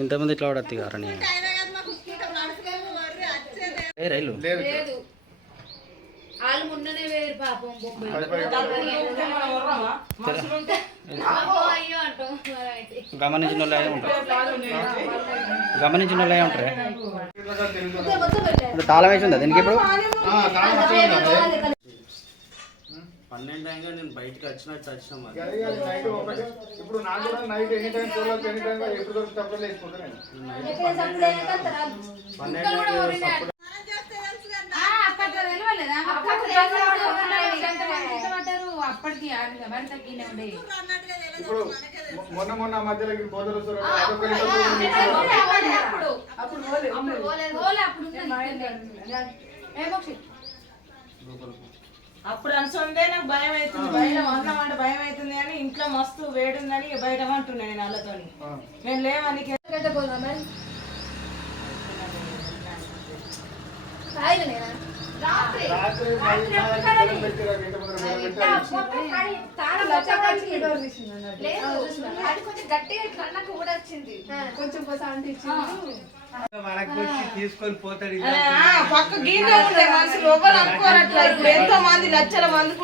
ఇంతమంది ఇట్లా పడత్తి గారని రైలు వాళ్ళు మొన్ననే వేరు పాపం గమనించిన వాళ్ళే ఉంటారు గమనించిన వాళ్ళే ఉంటారు. తాళం వేసి ఉందా దీనికి ఇప్పుడు 12 అయ్యాక నేను బయటకు వచ్చినట్టు వచ్చిన మరి ఇప్పుడు నాకు కూడా నైట్ ఎనీ టైం చూడలేదు ఎనీ టైం ఎప్పుడు దొరికి తప్పలేదు వేసుకుంటాను అప్పటికి ఇప్పుడు మొన్న మధ్యలో పోదలు అప్పుడు అనుకుంటే నాకు భయం అవుతుంది, బయట వండడం అంటే భయం అవుతుంది అని ఇంట్లో మస్తు వేడుందని బయట అంటున్నాను నేను వాళ్ళతో. మేము లేవని తీసుకొని పోతాడు పక్క గీత ఉంటాయి మనుషులు ఎవరు అనుకోరట్లేదు. ఎంతో మంది లక్షల మంది